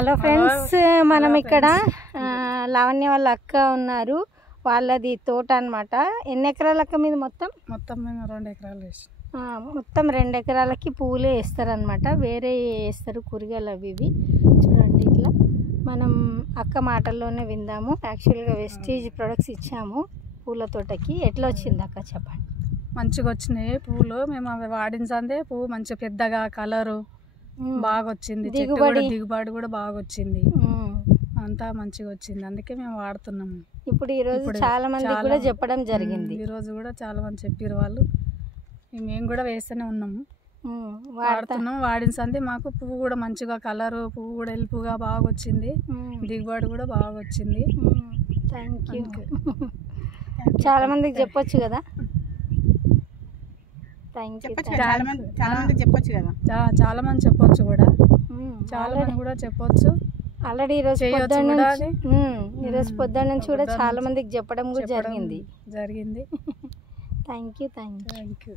Hello friends, మనం ఇక్కడ లావణ్య వాళ్ళ అక్క ఉన్నారు. వాళ్ళది తోట అన్నమాట. ఎన్ని ఎకరాల అక్క మీద? మొత్తం మేము 2 ఎకరాలు వేసాం. మొత్తం 2 ఎకరాలకి పూలే వేస్తారనమాట. వేరే వేస్తారు కూరగాయలు అవి ఇవి. చూడండి ఇట్లా మనం అక్క మాటల్లోనే విందాము. యాక్చువల్గా వెస్టీజ్ ప్రొడక్ట్స్ ఇచ్చాము పూల తోటకి. ఎట్లా వచ్చింది అక్క చెప్పండి? మంచిగా వచ్చినాయి పూలు. మేము అవి వాడించందే పువ్వు మంచిగా పెద్దగా కలరు బాగా వచ్చింది. దిగుబడి కూడా బాగా వచ్చింది. అంతా మంచిగా వచ్చింది. అందుకే మేము వాడుతున్నాము. ఇప్పుడు ఈ రోజు చాలా మంది కూడా చెప్పడం జరిగింది. ఈ రోజు కూడా చాలా మంది చెప్పారు వాళ్ళు. మేము కూడా వేస్తూనే ఉన్నాము, వాడుతున్నాం. వాడించందే మాకు పువ్వు కూడా మంచిగా కలరు, పువ్వు కూడా ఎలుపుగా బాగా వచ్చింది. దిగుబడి కూడా బాగా వచ్చింది. Thank you. చాలా మందికి చెప్పొచ్చు కదా. చాలా మంది చెప్పొచ్చు కూడా. చాలా మంది కూడా చెప్పొచ్చు. ఆల్రెడీ ఈ రోజు పొద్దున్న నుంచి కూడా చాలా మందికి చెప్పడం కూడా జరిగింది. Thank you. Thank you.